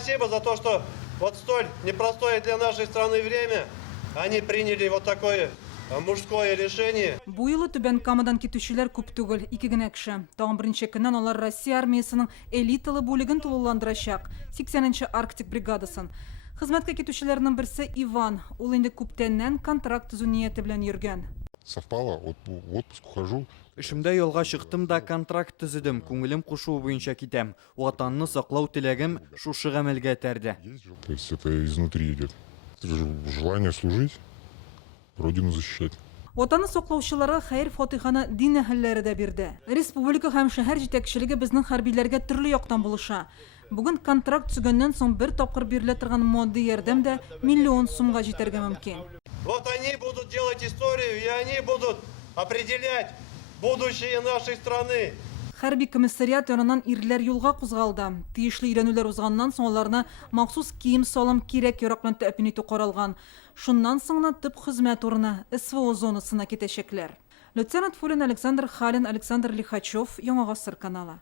спасибо за то, что вот столь непростое для нашей страны время они приняли вот такое мужское решение. Бу юлы Түбән Камадан китүчеләр күп түгел, 2 генә кеше. Тагын беренче көннән алар Россия армиясының элиталы бүлеген тулыландырачак, 80-нче Арктик бригадасын. Хезмәткә китүчеләрнең берсе Иван. Ул инде күптәннән контракт төзү нияте белән йөргән. Совпало, вот в отпуск ухожу. Эшемдә ялга чыктым да контракт төзедем, күңелем кушуы буенча китәм. Ватанны саклау теләгем шушы гамәлгә тәрде. То есть это изнутри идет. Это же желание служить, родину защищать. Ватанны саклаучыларга хәйр фатиханы дин әһелләре дә бирде. Республика һәм шәһәр җитәкчелеге безнең хәрбиләргә төрле яктан булыша. Бүген контракт төзегәннән соң бер тапкыр бирелә торган матди ярдәм дә миллион сумга җитәргә мөмкин. Вот они будут делать историю, и они будут определять будущее нашей страны. Хәрби комиссариат яныннан ирләр юлга кузгалды. Тиешле өйрәнүләр узганнан соң аларны махсус кием салым кирәк ярак белән тәэмин итү каралган. Шуннан соң төп хезмәт урыны СВО зонасына китәчәкләр. Лейтенант Фулин Александр Халин, Александр Лихачев, Яңа Гасыр каналы.